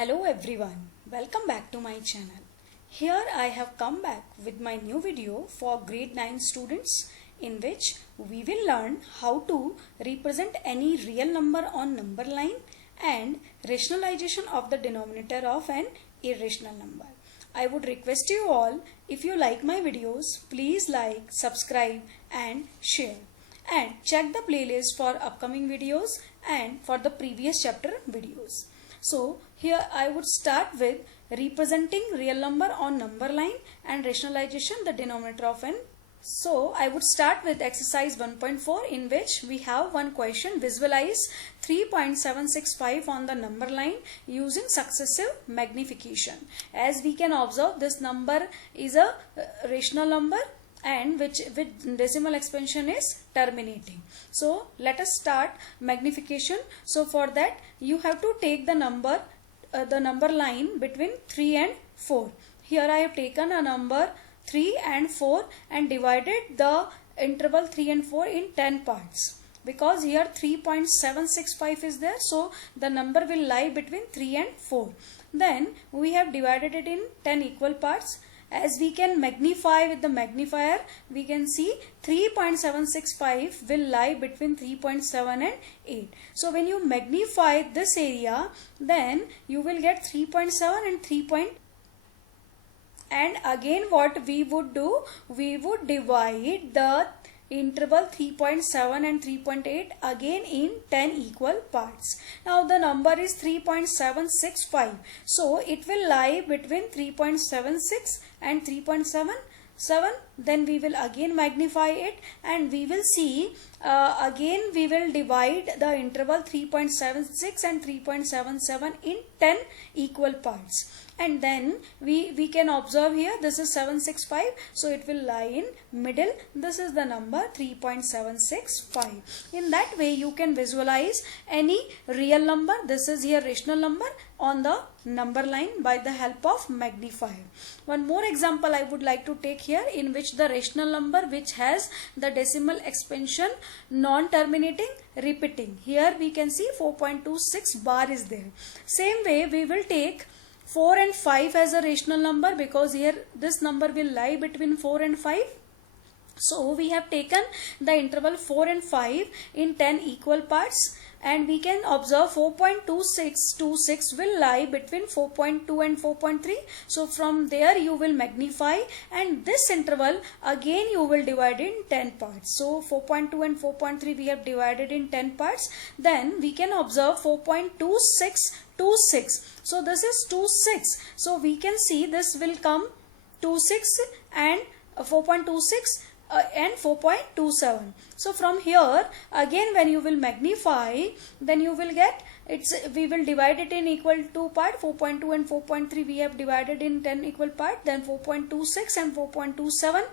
Hello everyone, welcome back to my channel. Here I have come back with my new video for grade 9 students in which we will learn how to represent any real number on number line and rationalization of the denominator of an irrational number. I would request you all, if you like my videos, please like, subscribe and share. And check the playlist for upcoming videos and for the previous chapter videos. So here I would start with representing real number on number line and rationalization the denominator of n. So I would start with exercise 1.4 in which we have one question: visualize 3.765 on the number line using successive magnification. As we can observe, this number is a rational number and which with decimal expansion is terminating. So let us start magnification. So for that you have to take the number line between 3 and 4. Here I have taken a number 3 and 4 and divided the interval 3 and 4 in 10 parts. Because here 3.765 is there, so the number will lie between 3 and 4. Then we have divided it in 10 equal parts. As we can magnify with the magnifier, we can see 3.765 will lie between 3.7 and 8. So when you magnify this area, then you will get 3.7 and 3. And again what we would do, we would divide the interval 3.7 and 3.8 again in 10 equal parts. Now the number is 3.765. So it will lie between 3.76 and 3.77. Then we will again magnify it and we will see again we will divide the interval 3.76 and 3.77 in 10 equal parts. And then we can observe here this is 765, so it will lie in middle. This is the number 3.765. In that way you can visualize any real number, this is here rational number, on the number line by the help of magnifier. One more example I would like to take here in which the rational number which has the decimal expansion non-terminating repeating. Here we can see 4.26 bar is there. Same way we will take 4 and 5 as a rational number because here this number will lie between 4 and 5. So we have taken the interval 4 and 5 in 10 equal parts and we can observe 4.2626 will lie between 4.2 and 4.3. So from there you will magnify and this interval again you will divide in 10 parts. So 4.2 and 4.3 we have divided in 10 parts. Then we can observe 4.2626. So this is 26. So we can see this will come 26 and 4.26 and 4.27. So from here again when you will magnify, then you will get we will divide it in equal to part. 4.2 and 4.3 we have divided in 10 equal part. Then 4.26 and 4.27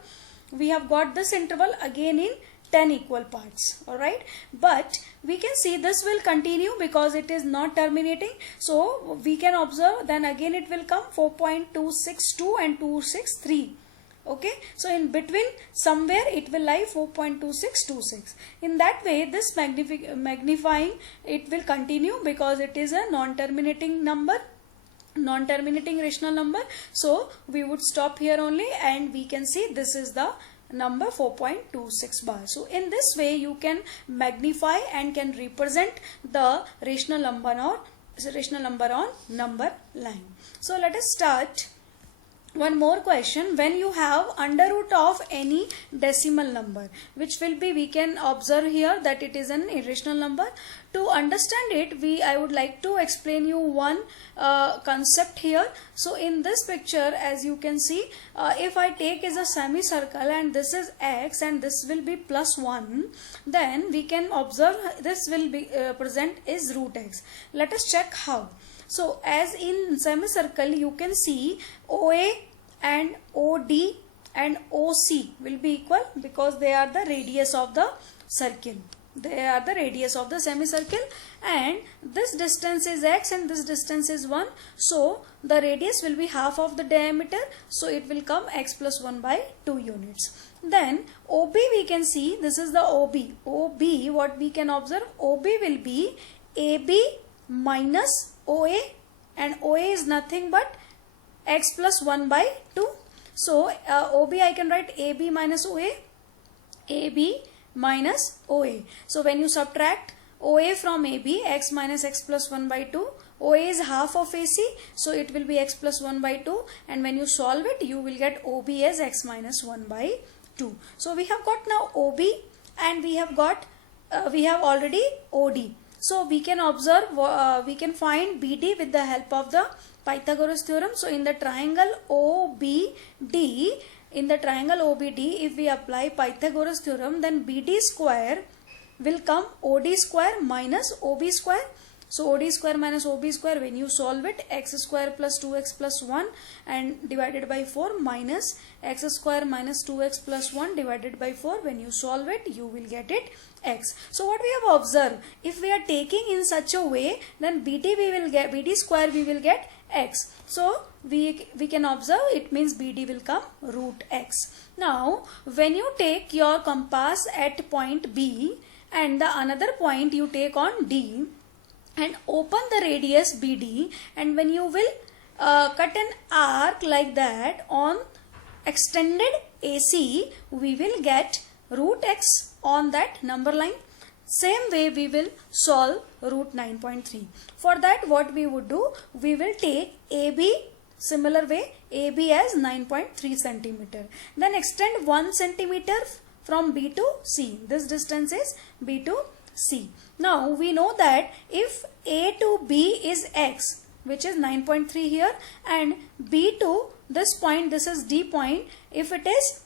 we have got this interval again in 10 equal parts. Alright, but we can see this will continue because it is not terminating. So we can observe then again it will come 4.262 and 263. Okay, so in between somewhere it will lie 4.2626. In that way this magnifying it will continue because it is a non-terminating number, non-terminating rational number. So we would stop here only and we can see this is the number 4.26 bar. So in this way you can magnify and can represent the rational number on number line. So let us start. One more question: when you have under root of any decimal number, which will be, we can observe here that it is an irrational number. To understand it, I would like to explain you one concept here. So in this picture, as you can see, if I take as a semicircle and this is x and this will be plus 1, then we can observe this will be present is root x. Let us check how. So as in semicircle you can see OA and OD and OC will be equal because they are the radius of the circle. They are the radius of the semicircle and this distance is x and this distance is 1. So the radius will be half of the diameter. So it will come x plus 1 by 2 units. Then OB we can see this is the OB. OB what we can observe, OB will be AB minus OA and OA is nothing but x plus 1 by 2. So OB I can write AB minus OA, AB minus OA. So when you subtract OA from AB, x minus x plus 1 by 2, OA is half of AC, so it will be x plus 1 by 2, and when you solve it, you will get OB as x minus 1 by 2. So we have got now OB, and we have already OD. So we can observe, we can find BD with the help of the Pythagoras theorem. So in the triangle OBD, if we apply Pythagoras theorem, then BD square will come OD square minus OB square. So OD square minus OB square, when you solve it, x square plus 2x plus 1 and divided by 4 minus x square minus 2x plus 1 divided by 4. When you solve it, you will get it x. So what we have observed, if we are taking in such a way, then BD square we will get x. So we can observe, it means BD will come root x. Now when you take your compass at point B and the another point you take on D, and open the radius BD, and when you will cut an arc like that on extended AC, we will get root x on that number line. Same way we will solve root 9.3. For that, what we would do, we will take AB, similar way, AB as 9.3 centimeter. Then extend 1 centimeter from B to C. This distance is B to C. Now we know that if A to B is x, which is 9.3 here, and B to this point, this is D point, if it is,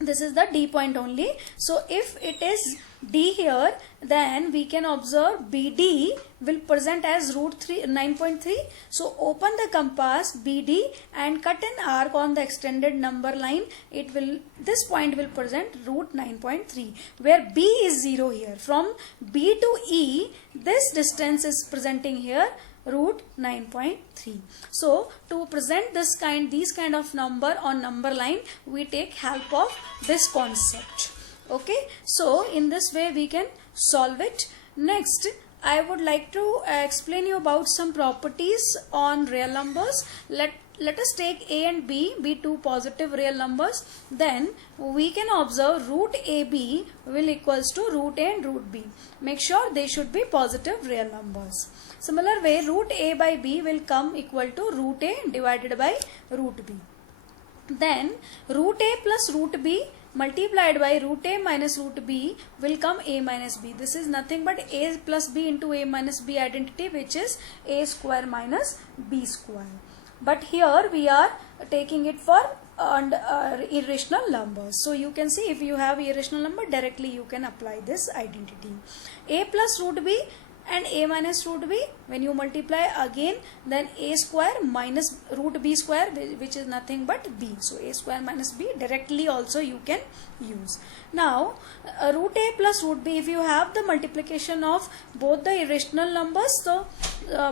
this is the D point only. So if it is D here, then we can observe BD will present as root 9.3. So open the compass BD and cut an arc on the extended number line. This point will present root 9.3, where B is 0 here. From B to E, this distance is presenting here root 9.3. So to present these kind of number on number line, we take help of this concept. Okay, so in this way we can solve it. Next, I would like to explain you about some properties on real numbers. Let us take A and B be two positive real numbers. Then we can observe root AB will equals to root A and root B. Make sure they should be positive real numbers. Similar way, root A by B will come equal to root A divided by root B. Then root A plus root B multiplied by root A minus root B will come A minus B. This is nothing but A plus B into A minus B identity, which is A square minus B square. But here we are taking it for irrational numbers. So you can see, if you have irrational number, directly you can apply this identity. A plus root B and A minus root B, when you multiply again, then A square minus root B square, which is nothing but B. So A square minus B directly also you can use. Now root A plus root B, if you have the multiplication of both the irrational numbers, so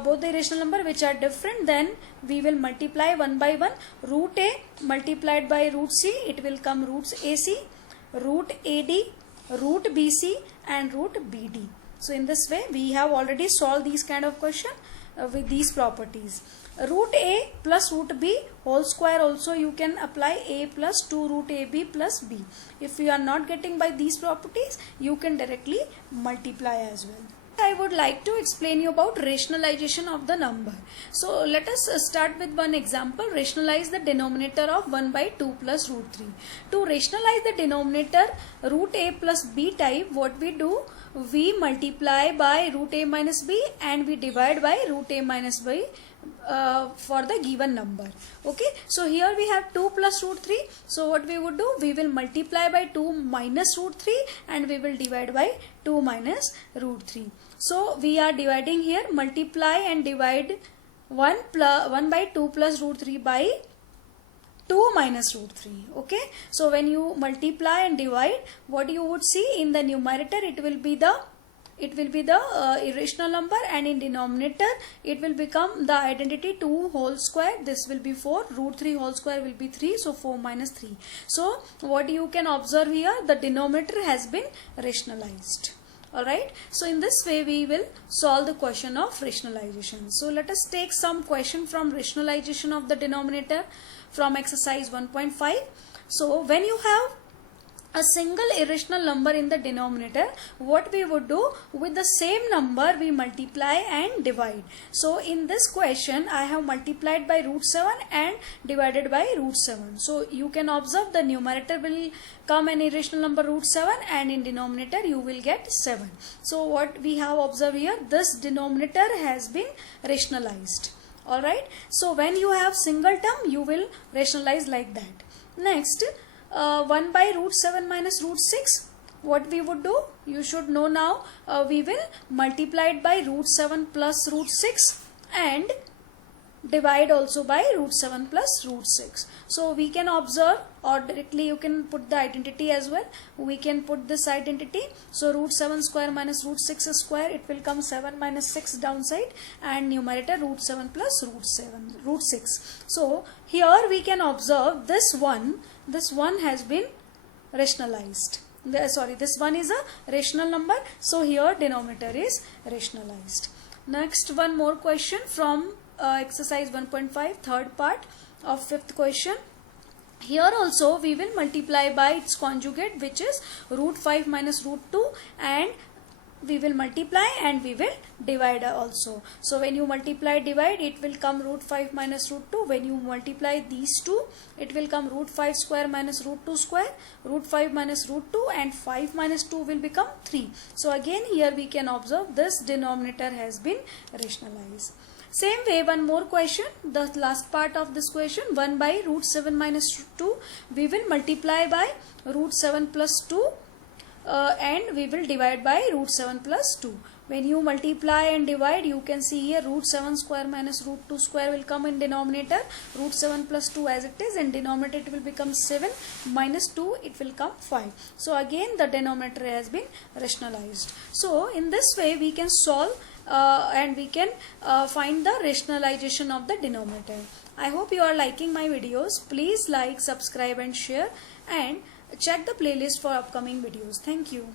both the irrational number which are different, then we will multiply one by one. Root A multiplied by root C, it will come roots AC, root AD, root BC and root BD. So in this way we have already solved these kind of question with these properties. Root A plus root B whole square also you can apply, A plus 2 root AB plus B. If you are not getting by these properties, you can directly multiply as well. I would like to explain you about rationalization of the number. So let us start with one example. Rationalize the denominator of 1 by 2 plus root 3. To rationalize the denominator root A plus B type, what we do, we multiply by root A minus B and we divide by root A minus B for the given number. Okay, so here we have 2 plus root 3. So what we would do, we will multiply by 2 minus root 3 and we will divide by 2 minus root 3. So we are dividing here, multiply and divide 1 by 2 plus root 3 by 2 minus root 3. Okay, so when you multiply and divide, what you would see in the numerator, it will be the irrational number, and in denominator it will become the identity 2 whole square. This will be 4, root 3 whole square will be 3, so 4 minus 3. So what you can observe here, the denominator has been rationalized. Alright, so in this way we will solve the question of rationalization. So let us take some question from rationalization of the denominator from exercise 1.5. So when you have a single irrational number in the denominator, what we would do, with the same number we multiply and divide. So in this question I have multiplied by root 7 and divided by root 7. So you can observe the numerator will come an irrational number root 7 and in denominator you will get 7. So what we have observed here, this denominator has been rationalized. Alright, so when you have single term you will rationalize like that. Next, 1 by root 7 minus root 6, what we would do, you should know now, we will multiply it by root 7 plus root 6 and divide also by root 7 plus root 6. So we can observe, or directly you can put the identity as well. We can put this identity. So root 7 square minus root 6 square, it will come 7 minus 6 downside, and numerator root 7 plus root 6. So here we can observe this one has been rationalized. This one is a rational number. So here denominator is rationalized. Next, one more question from exercise 1.5, third part of fifth question. Here also we will multiply by its conjugate, which is root 5 minus root 2, and we will multiply and we will divide also. So when you multiply divide, it will come root 5 minus root 2. When you multiply these two, it will come root 5 square minus root 2 square, root 5 minus root 2, and 5 minus 2 will become 3. So again here we can observe this denominator has been rationalized. Same way, one more question, the last part of this question, 1 by root 7 minus 2, we will multiply by root 7 plus 2 and we will divide by root 7 plus 2. When you multiply and divide, you can see here root 7 square minus root 2 square will come in denominator, root 7 plus 2 as it is, and denominator it will become 7 minus 2, it will come 5. So again the denominator has been rationalized. So in this way we can solve and we can find the rationalization of the denominator. I hope you are liking my videos. Please like, subscribe and share, and check the playlist for upcoming videos. Thank you.